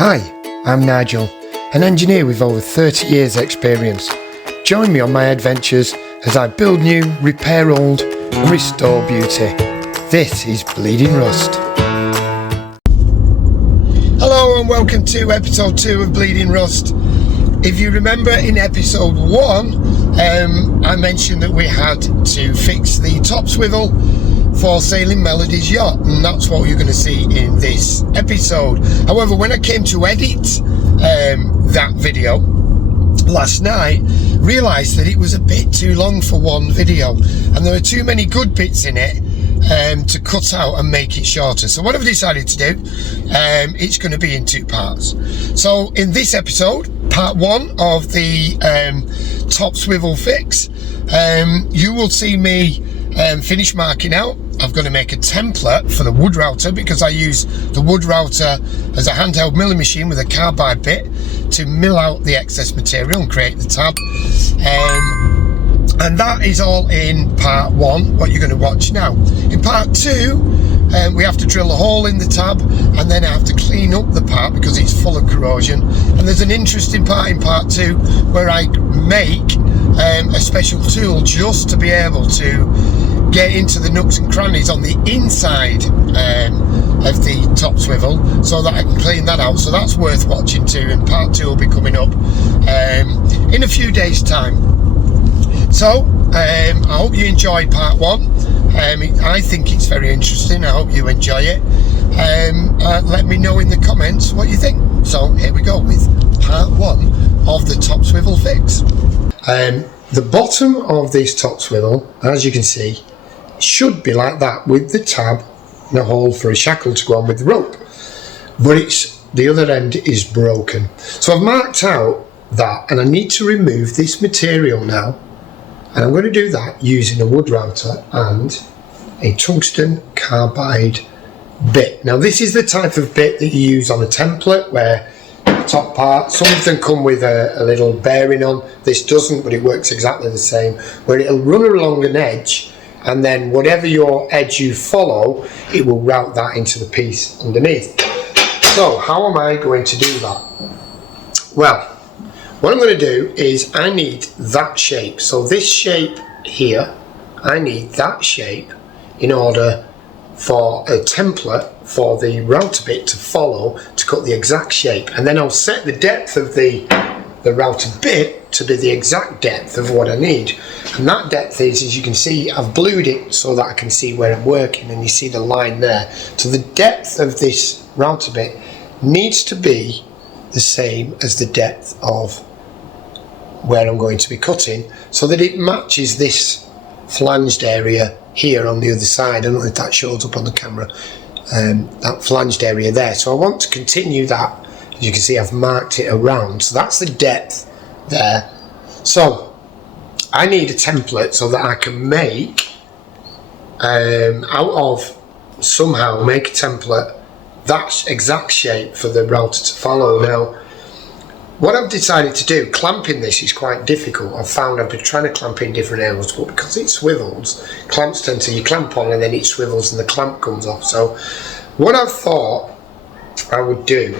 Hi, I'm Nigel, an engineer with over 30 years experience. Join me on my adventures as I build new, repair old and restore beauty. This is Bleeding Rust. Hello and welcome to episode 2 of Bleeding Rust. If you remember in episode 1, I mentioned that we had to fix the top swivel for Sailing Melody's yacht, and that's what you're going to see in this episode. However, when I came to edit that video last night, realised that it was a bit too long for one video, and there were too many good bits in it to cut out and make it shorter. So what I've decided to do, it's going to be in 2 parts. So in this episode, part 1 of the top swivel fix, you will see me finish marking out. I've got to make a template for the wood router because I use the wood router as a handheld milling machine with a carbide bit to mill out the excess material and create the tab. And that is all in part 1, what you're going to watch now. In part 2, we have to drill a hole in the tab, and then I have to clean up the part because it's full of corrosion. And there's an interesting part in part 2 where I make a special tool just to be able to get into the nooks and crannies on the inside of the top swivel so that I can clean that out. So that's worth watching too, and part 2 will be coming up in a few days time. So I hope you enjoy part 1. I think it's very interesting. I hope you enjoy it. Let me know in the comments what you think. So here we go with part 1 of the top swivel fix. The bottom of this top swivel, as you can see, should be like that with the tab and a hole for a shackle to go on with the rope, but the other end is broken. So I've marked out that, and I need to remove this material now, and I'm going to do that using a wood router and a tungsten carbide bit. Now this is the type of bit that you use on a template where top part, some of them come with a little bearing on. This doesn't, but it works exactly the same, where it'll run along an edge, and then whatever your edge you follow, it will route that into the piece underneath. So how am I going to do that? Well, what I'm going to do is I need that shape. So this shape here, I need that shape in order for a template for the router bit to follow to cut the exact shape, and then I'll set the depth of the router bit to be the exact depth of what I need. And that depth is, as you can see, I've blued it so that I can see where I'm working, and you see the line there. So the depth of this router bit needs to be the same as the depth of where I'm going to be cutting, so that it matches this flanged area here on the other side. I don't know if that shows up on the camera, that flanged area there. So I want to continue that. As you can see, I've marked it around, so that's the depth there. So I need a template so that I can make somehow make a template that exact shape for the router to follow. Now what I've decided to do, clamping this is quite difficult. I've found I've been trying to clamp in different areas, but because it swivels, clamps tend to, you clamp on and then it swivels and the clamp comes off. So what I've thought I would do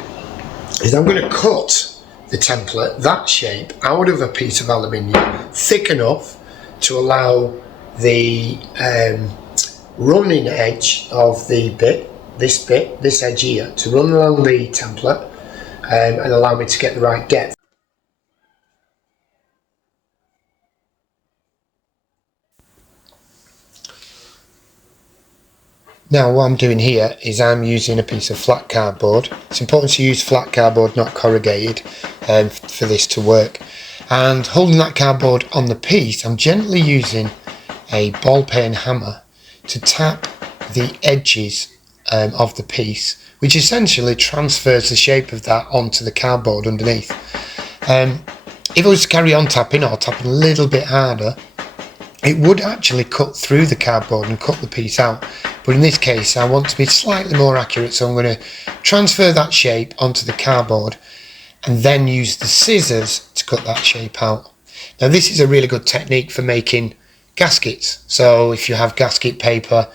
is I'm going to cut the template, that shape, out of a piece of aluminium, thick enough to allow the running edge of the bit, this edge here, to run along the template and allow me to get the right depth. Now what I'm doing here is I'm using a piece of flat cardboard. It's important to use flat cardboard, not corrugated, for this to work. And holding that cardboard on the piece, I'm gently using a ball peen hammer to tap the edges of the piece, which essentially transfers the shape of that onto the cardboard underneath. If I was to carry on tapping, or tapping a little bit harder, it would actually cut through the cardboard and cut the piece out. But in this case I want to be slightly more accurate, so I'm going to transfer that shape onto the cardboard and then use the scissors to cut that shape out. Now this is a really good technique for making gaskets. So if you have gasket paper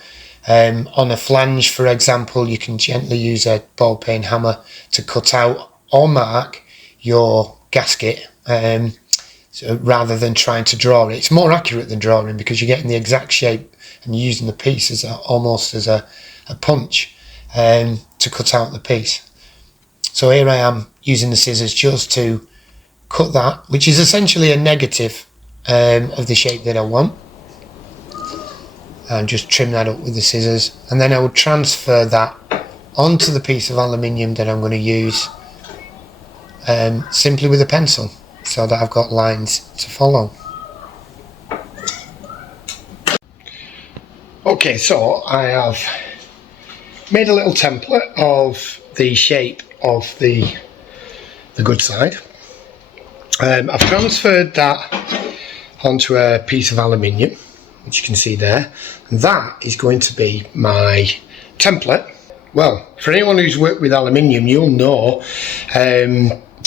on a flange, for example, you can gently use a ball peen hammer to cut out or mark your gasket, so rather than trying to draw it. It's more accurate than drawing because you're getting the exact shape and you're using the piece as almost as a punch to cut out the piece. So here I am using the scissors just to cut that, which is essentially a negative of the shape that I want, and just trim that up with the scissors, and then I will transfer that onto the piece of aluminium that I'm going to use simply with a pencil, so that I've got lines to follow. Okay, so I have made a little template of the shape of the good side. I've transferred that onto a piece of aluminium, which you can see there, and that is going to be my template. Well, for anyone who's worked with aluminium, you'll know,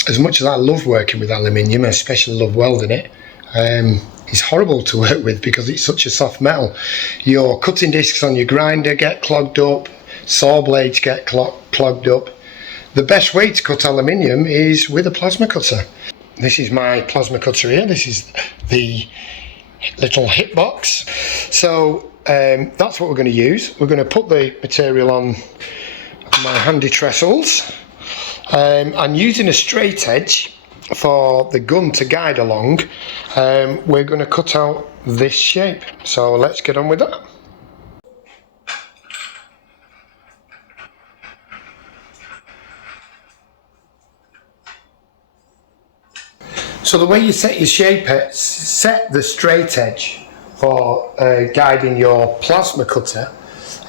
as much as I love working with aluminium, I especially love welding it, it's horrible to work with because it's such a soft metal. Your cutting discs on your grinder get clogged up, saw blades get clogged up. The best way to cut aluminium is with a plasma cutter. This is my plasma cutter here. This is the little hip box. So that's what we're going to use. We're going to put the material on my handy trestles. And using a straight edge for the gun to guide along, we're going to cut out this shape. So let's get on with that. So the way you set your shape, set the straight edge for guiding your plasma cutter,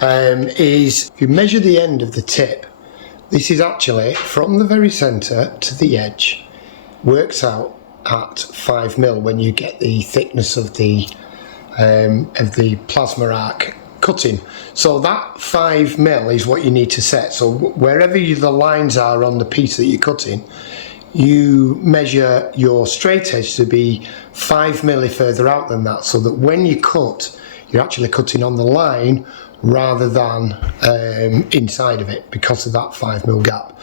is you measure the end of the tip. This is actually from the very centre to the edge, works out at 5mm when you get the thickness of the plasma arc cutting. So that 5mm is what you need to set. So wherever the lines are on the piece that you're cutting, you measure your straight edge to be 5mm further out than that, so that when you cut, you're actually cutting on the line rather than inside of it, because of that 5mm gap.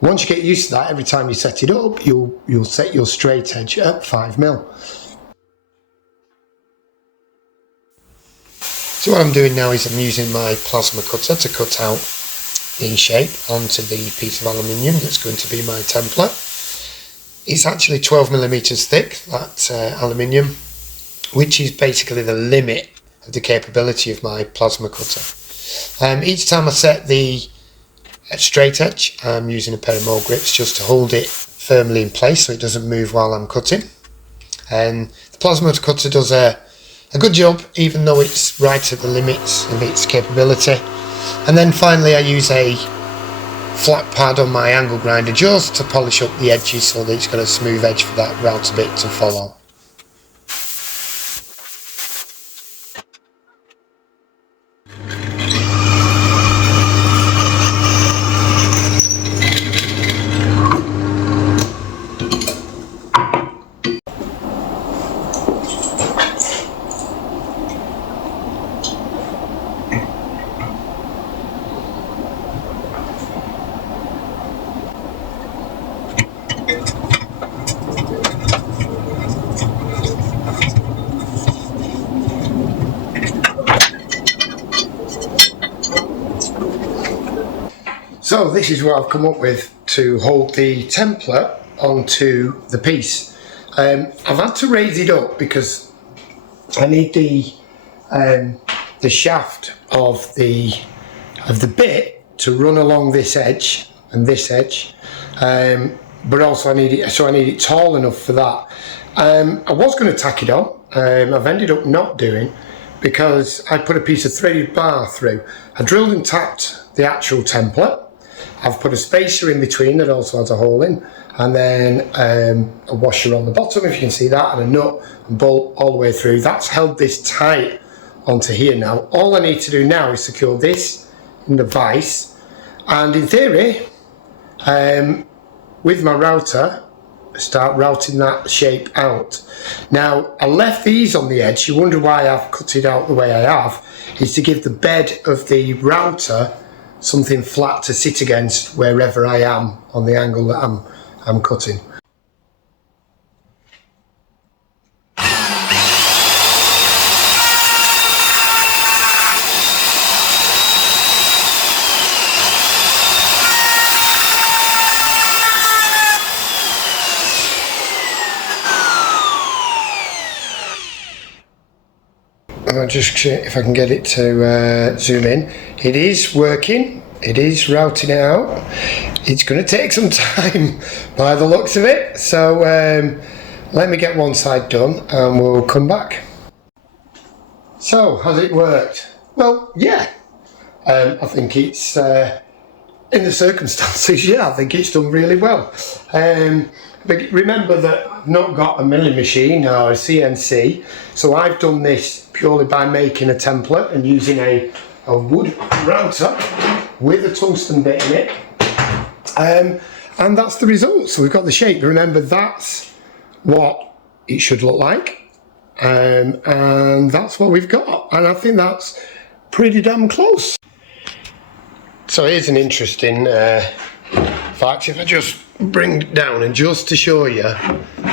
Once you get used to that, every time you set it up, you'll set your straight edge at 5mm. So what I'm doing now is I'm using my plasma cutter to cut out the shape onto the piece of aluminium that's going to be my template. It's actually 12mm thick, that aluminium, which is basically the limit of the capability of my plasma cutter. Each time I set the straight edge, I'm using a pair of more grips just to hold it firmly in place so it doesn't move while I'm cutting. And the plasma cutter does a good job, even though it's right at the limits of its capability. And then finally I use a flat pad on my angle grinder just to polish up the edges so that it's got a smooth edge for that router bit to follow. So this is what I've come up with to hold the template onto the piece. I've had to raise it up because I need the shaft of the bit to run along this edge and this edge, but also I need it tall enough for that. I was going to tack it on. I've ended up not doing, because I put a piece of threaded bar through. I drilled and tapped the actual template. I've put a spacer in between that also has a hole in, and then a washer on the bottom, if you can see that, and a nut and bolt all the way through. That's held this tight onto here now. All I need to do now is secure this in the vise, and in theory, with my router, start routing that shape out. Now, I left these on the edge. You wonder why I've cut it out the way I have. Is to give the bed of the router something flat to sit against wherever I am on the angle that I'm cutting. I'll just check if I can get it to zoom in. It is working. It is routing it out. It's going to take some time by the looks of it. So let me get one side done and we'll come back. So has it worked? Well, yeah. I think it's in the circumstances, yeah, I think it's done really well. But remember that I've not got a milling machine or a CNC, so I've done this purely by making a template and using a wood router with a tungsten bit in it. And that's the result. So we've got the shape. Remember, that's what it should look like. And that's what we've got. And I think that's pretty damn close. So here's an interesting fact. If I just bring it down and just to show you,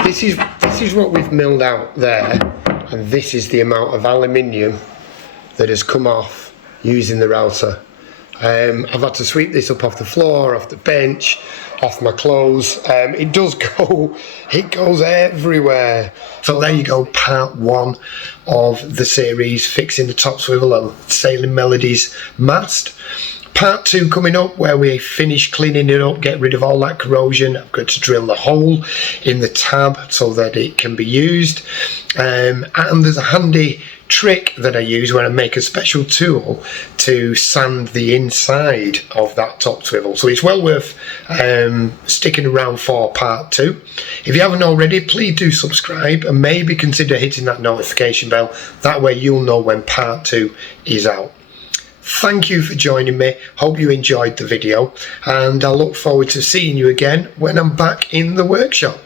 this is what we've milled out there, and this is the amount of aluminium that has come off using the router. I've had to sweep this up off the floor, off the bench, off my clothes. It does go, it goes everywhere. So there you go, part one of the series, fixing the top swivel and Sailing Melodies mast. Part two coming up, where we finish cleaning it up, get rid of all that corrosion. I'm going to drill the hole in the tab so that it can be used. And there's a handy trick that I use when I make a special tool to sand the inside of that top swivel. So it's well worth sticking around for part two. If you haven't already, please do subscribe and maybe consider hitting that notification bell. That way you'll know when part two is out. Thank you for joining me. Hope you enjoyed the video, and I look forward to seeing you again when I'm back in the workshop.